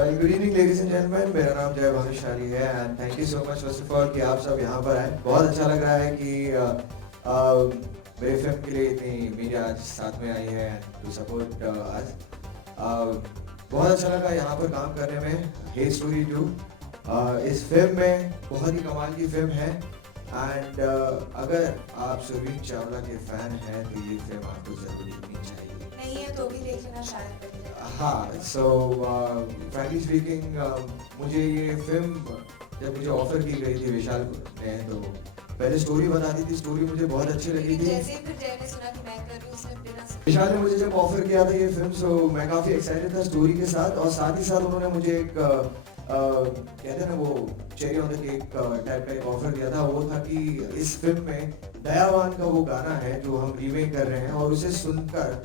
Well, good evening, ladies and gentlemen. मेरा नाम जय भानुशाली है and thank you so much first of all कि आप सब यहाँ पर आए. बहुत अच्छा लग रहा है कि मेरे फिल्म के लिए इतनी मीडिया आज साथ में आई है to support us. बहुत अच्छा लगा यहाँ पर काम करने में. Hey Story 2 इस फिल्म में बहुत ही कमाल की फिल्म है and अगर आप सुरवीन चावला के फैन हैं तो ये फिल्म आपको जरूर देखनी चाहिए. नहीं है तो भी देख लेना शायद. हाँ, so frankly speaking मुझे ये फिल्म जब मुझे ऑफर की गई थी विशाल ने तो पहले स्टोरी बता दी थी. स्टोरी मुझे बहुत अच्छी लगी थी. जैसे ही फिर जय ने सुना कि मैं कर रही हूँ उसने बिना विशाल ने मुझे जब ऑफर किया था ये फिल्म सो मैं काफ़ी एक्साइटेड था स्टोरी के साथ और साथ ही साथ उन्होंने मुझे एक कहते हैं ना वो cherry on the cake type का एक ऑफर दिया था. वो था कि इस फिल्म में दयावान का वो गाना है जो हम रीमेक कर रहे हैं और उसे सुनकर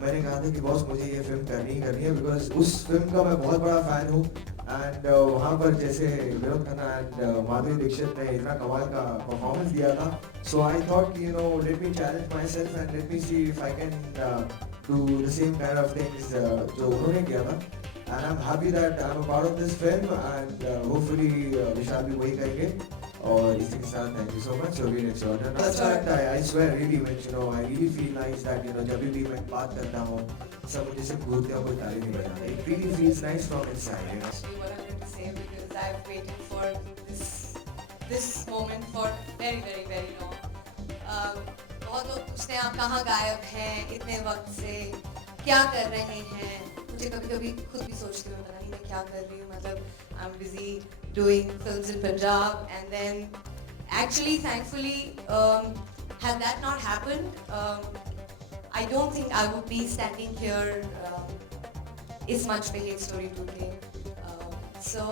मैंने कहा था कि बॉस मुझे ये फिल्म करनी ही करनी है बिकॉज उस फिल्म का मैं बहुत बड़ा फैन हूँ एंड वहाँ पर जैसे विनोद खन्ना एंड माधुरी दीक्षित ने इतना कमाल का परफॉर्मेंस दिया था. So I thought you know let me challenge myself and let me see if I can do the same kind of things जो उन्होंने किया था and I am happy that I am a part of this film and hopefully Vishal भी वही करेंगे. और इसी के साथ thank you so much Sobi next order. अच्छा लगता है I swear really when you know I really feel nice that you know जब भी मैं बात करता हूँ सब मुझे सिर्फ घूरते हैं कोई ताली नहीं बजाता. It really feels nice from inside you know. actually what I'm going to say because I've waited for this moment for very long. बहुत लोग पूछते हैं आप कहाँ गायब हैं इतने वक्त से क्या कर रहे हैं. मुझे कभी खुद भी सोचती हूँ पता नहीं मैं क्या कर रही हूँ. मतलब I'm busy doing films in Punjab and then actually thankfully had that not happened I don't think I would be standing here is much पे Hey Story 2 के. So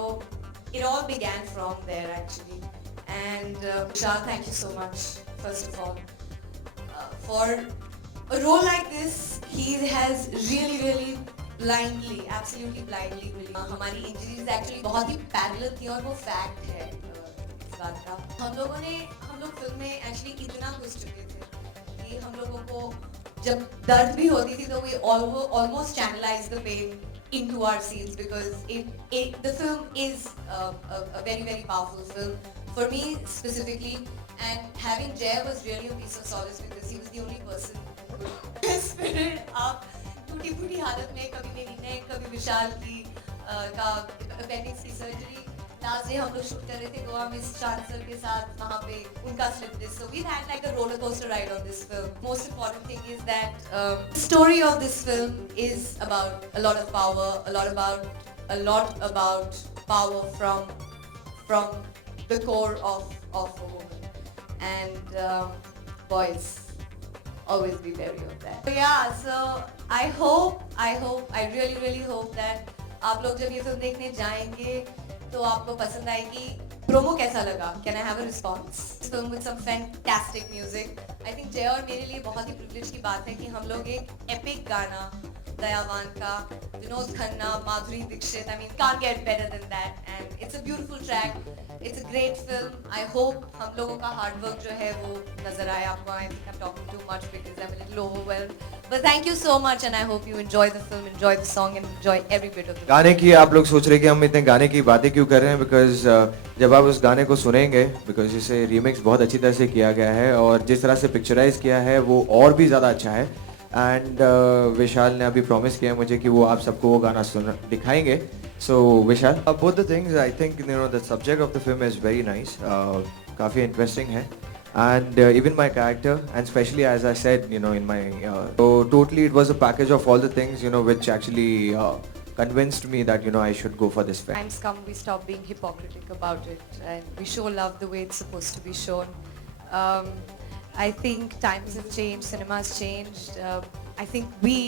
it all began from there actually and Vishal thank you so much first of all for a role like this. He has really absolutely blindly हमारी injuries actually बहुत ही parallel थी और वो fact है इस बात का. हम लोग फिल्म में एक्चुअली इतना घुस चुके थे कि हम लोगों को जब दर्द भी होती थी तो we almost channelize the pain into our scenes because the film is a very powerful film for me specifically and having Jay was really a piece of solace because he was the only person who spirit up टूटी फूटी हालत में कभी मेरी नेक कभी विशाल की का appendix की सर्जरी. लास्ट डे हम लोग शूट कर रहे थे गोवा में शान सर के साथ वहाँ पे उनका slip disc. So we had like a roller coaster ride on this film. Most important thing is that the story of this film is about a lot of power, a lot about power from the core of a woman and boys always be wary of that. So yeah, so I really hope that आप लोग जब ये film देखने जाएंगे तो आपको पसंद आएगी. प्रोमो कैसा लगा? Can I have a response? This film with some fantastic music. I think जय और मेरे लिए बहुत ही privilege की बात है कि हम लोग एक epic गाना दयावान का Vinod Khanna Madhuri Dixit I mean can't get better than that and it's a beautiful track. It's a great film. I hope हम लोगों का hard work जो है वो नजर आए आपको. I think I'm talking too much because I'm a little overwhelmed. But thank you so much and I hope you enjoy the film, enjoy the song and enjoy every bit of the गाने की आप लोग सोच रहे कि हम इतने गाने की बातें क्यों कर रहे हैं बिकॉज जब आप उस गाने को सुनेंगे बिकॉज इसे रीमिक्स बहुत अच्छी तरह से किया गया है और जिस तरह से पिक्चराइज किया है वो और भी ज़्यादा अच्छा है. एंड विशाल ने अभी प्रॉमिस किया है मुझे कि वो आप सबको वो गाना दिखाएंगे. So Vishal both the things I think you know the subject of the film is very nice. काफ़ी इंटरेस्टिंग है and even my character and especially as I said you know in my so totally it was a package of all the things you know which actually convinced me that you know I should go for this film. Times come we stop being hypocritical about it and we show love the way it's supposed to be shown. I think times have changed, cinema has changed. I think we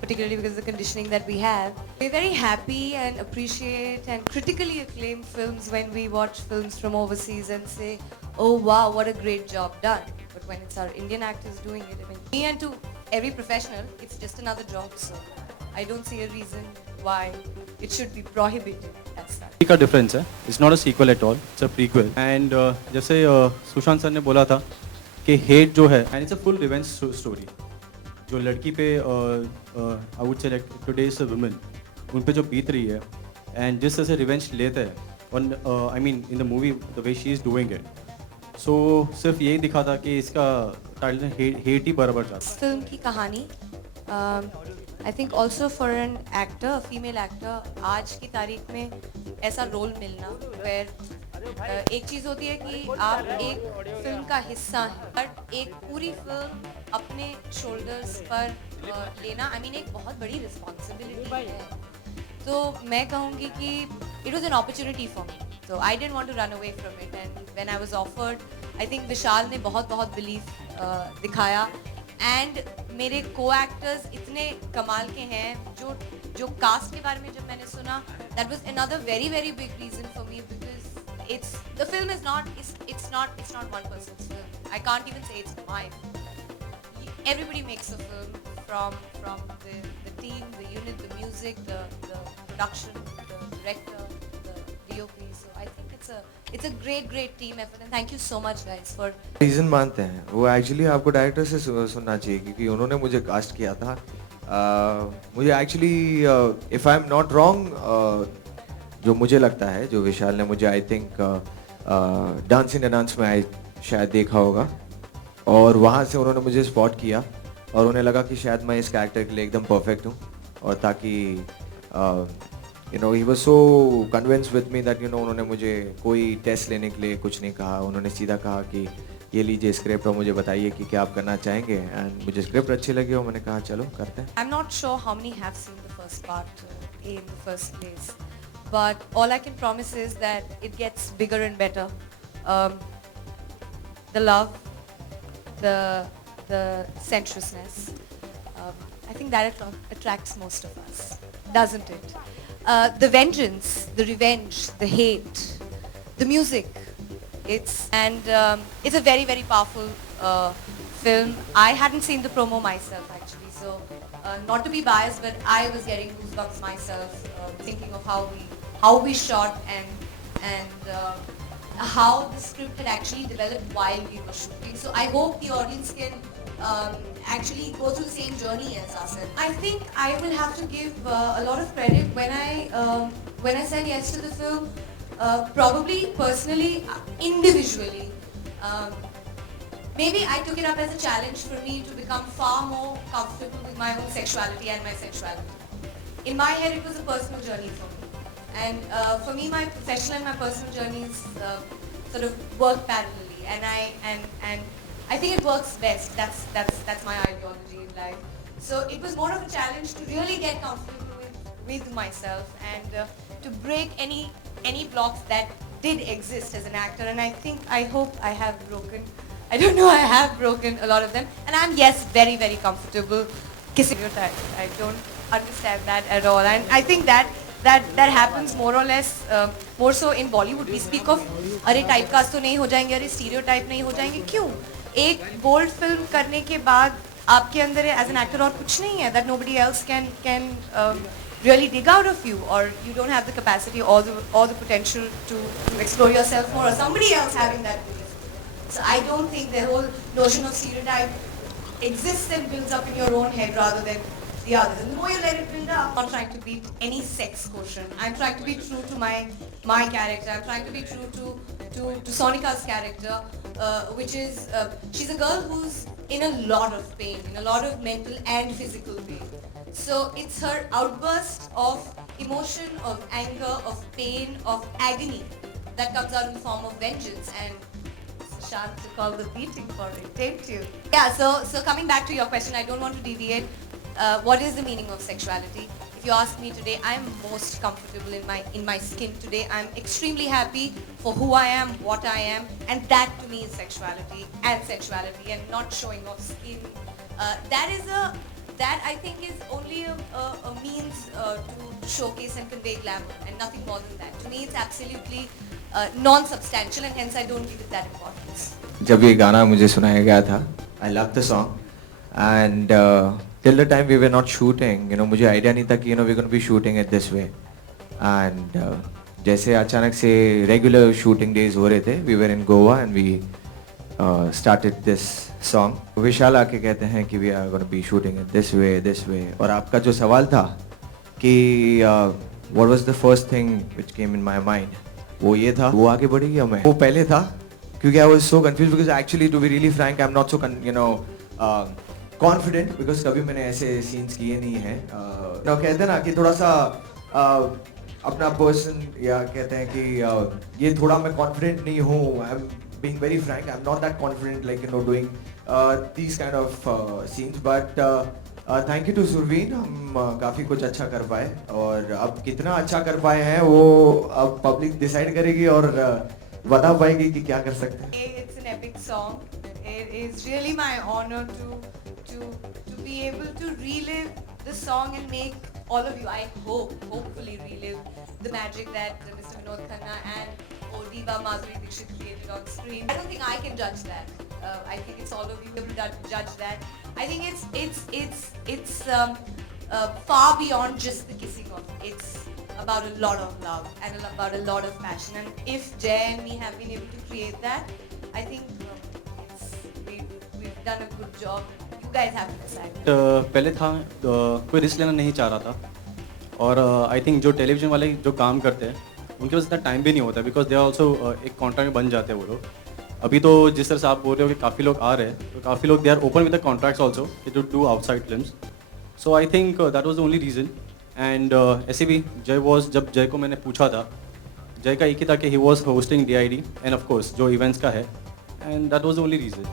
particularly because of the conditioning that we have, we're very happy and appreciate and critically acclaim films when we watch films from overseas and say, oh wow, what a great job done. But when it's our Indian actors doing it, I mean, me and to every professional, it's just another job. So I don't see a reason why it should be prohibited as such. का difference है. It's not a sequel at all. It's a prequel. And जैसे Sushant sir ने बोला था कि hate जो है and it's a full revenge story. जो लड़की पे I would say today's women उन पे जो बीत रही है एंड जिस तरह से रिवेंज लेते हैं और I mean in the movie the way she is doing it, so सिर्फ यही दिखा था कि इसका टाइटल हेट ही बराबर जाता है। फिल्म की कहानी I think also for an actor, female actor, आज की तारीख में ऐसा रोल मिलना वेयर एक चीज़ होती है कि आप एक फिल्म का हिस्सा हैं, बट एक पूरी फिल्म अपने शोल्डर्स पर लेना आई मीन एक बहुत बड़ी रिस्पॉन्सिबिलिटी है। तो मैं कहूँगी कि it was an opportunity for me, तो I don't want to run away from it and when I was offered, I think Vishal ने बहुत बिलीव दिखाया एंड मेरे को एक्टर्स इतने कमाल के हैं। जो कास्ट के बारे में जब मैंने सुना, that was another very big reason for me because it's the film is not it's not one person's film. I can't even say it's mine. Everybody makes a film from the team, the unit, the music, the production, the director, the DOP. So I think it's a great team effort and thank you so much guys for reason मानते हैं वो actually आपको director से सुनना चाहिए क्योंकि उन्होंने मुझे कास्ट किया था। मुझे actually if I am not wrong, जो मुझे लगता है, जो विशाल ने मुझे I think dance in dance में शायद देखा होगा और वहाँ से उन्होंने मुझे स्पॉट किया और उन्हें लगा कि शायद मैं इस कैरेक्टर के लिए एकदम परफेक्ट हूँ और ताकि you know he was so convince with me that you know उन्होंने मुझे कोई टेस्ट लेने के लिए कुछ नहीं कहा। उन्होंने सीधा कहा कि ये लीजिए स्क्रिप्ट और मुझे बताइए कि क्या आप करना चाहेंगे एंड मुझे स्क्रिप्ट अच्छी लगी और मैंने कहा चलो करते हैं। I'm not sure how many have seen the first part in the first place, but all I can promise is that it gets bigger and better. The love, the sensuousness, I think that attracts most of us, doesn't it? The vengeance, the revenge, the hate, the music. It's a very powerful film. I hadn't seen the promo myself actually, so not to be biased, but I was getting goosebumps myself thinking of how we shot and how the script had actually developed while we were shooting. So I hope the audience can actually go through the same journey as us. I think I will have to give a lot of credit when I said yes to the film. Probably personally, individually, maybe I took it up as a challenge for me to become far more comfortable with my own sexuality and my sensuality. In my head, it was a personal journey for me, and for me, my professional and my personal journeys sort of work parallelly, and I think it works best. That's my ideology in life. So it was more of a challenge to really get comfortable with myself and to break any blocks that did exist as an actor. And I hope I have broken. I don't know. I have broken a lot of them, and I'm very comfortable kissing your type. I don't understand that at all, and I think that happens more or less more so in Bollywood. We speak of अरे typecast तो नहीं हो जाएंगे, अरे stereotype नहीं हो जाएंगे, क्यों? एक bold film करने के बाद आपके अंदर as an actor और कुछ नहीं है that nobody else can really dig out of you, or you don't have the capacity or the potential to explore yourself more, or somebody else having that belief. So I don't think the whole notion of stereotype exists and builds up in your own head rather than the others. And the more you let it build up, I'm not trying to be any sex quotient. I'm trying to be true to my character. I'm trying to be true to Sonika's character, which is she's a girl who's in a lot of pain, in a lot of mental and physical pain. So it's her outburst of emotion, of anger, of pain, of agony that comes out in the form of vengeance. And Shant to call the beating for it, didn't you? Yeah, so coming back to your question, I don't want to deviate. What is the meaning of sexuality? If you ask me today, I am most comfortable in my skin today. I'm extremely happy for who I am, what I am, and that to me is sexuality and sensuality, and not showing off skin. That I think is only a means to showcase and convey glamour, and nothing more than that. To me, it's absolutely non-substantial, and hence I don't give it that importance. जब ये गाना मुझे सुनाया गया था, I loved the song, and till the time we were not shooting, you know, मुझे idea नहीं था कि you know we're going to be shooting it this way, and जैसे अचानक से regular shooting days हो रहे थे, we were in Goa and we started this song. विशाल आके कहते हैं कि we are going to be shooting it this way, और आपका जो सवाल था कि what was the first thing which came in my mind? वो ये था, वो आगे बढ़ी या मैं? वो पहले था, क्योंकि I was so confused because actually to be really frank I'm not so confident because कभी मैंने ऐसे scenes किए नहीं हैं. कहते हैं ना कि थोड़ा सा अपना person या कहते हैं कि ये थोड़ा मैं confident नहीं हूँ. I'm being very frank, I'm not that confident like doing these kind of scenes, but thank you to Surveen. हम काफ़ी कुछ अच्छा कर पाए और अब कितना अच्छा कर पाए हैं वो अब पब्लिक डिसाइड करेगी और बता पाएगी कि क्या कर सकते हैं. It's an epic song. It is really my honor to be able to relive the song and make all of you, I hopefully relive the magic that Mr. Vinod Khanna and Diva Madhuri Dixit created on screen. I don't think I can judge that. I think it's all of you who will judge that. I think it's far beyond just the kissing off. It's about a lot of love and about a lot of passion. And if Jay and me have been able to create that, I think we've done a good job. You guys have to decide. पहले था कोई risk लेना नहीं चाह रहा था और I think जो टेलीविजन वाले जो काम करते हैं उनके पास इतना टाइम भी नहीं होता बिकॉज दे आर ऑल्सो एक कॉन्ट्रैक्ट बन जाते हैं वो लोग. अभी तो जिस तरह से आप बोल रहे हो कि काफ़ी लोग आ रहे हैं तो काफ़ी लोग they are open with the contracts also to do outside films. So I think that was the only reason. And ऐसे भी जब जय को मैंने पूछा था, जय का एक ही था कि he was hosting DID end of course जो इवेंट्स का है, and that was the only reason.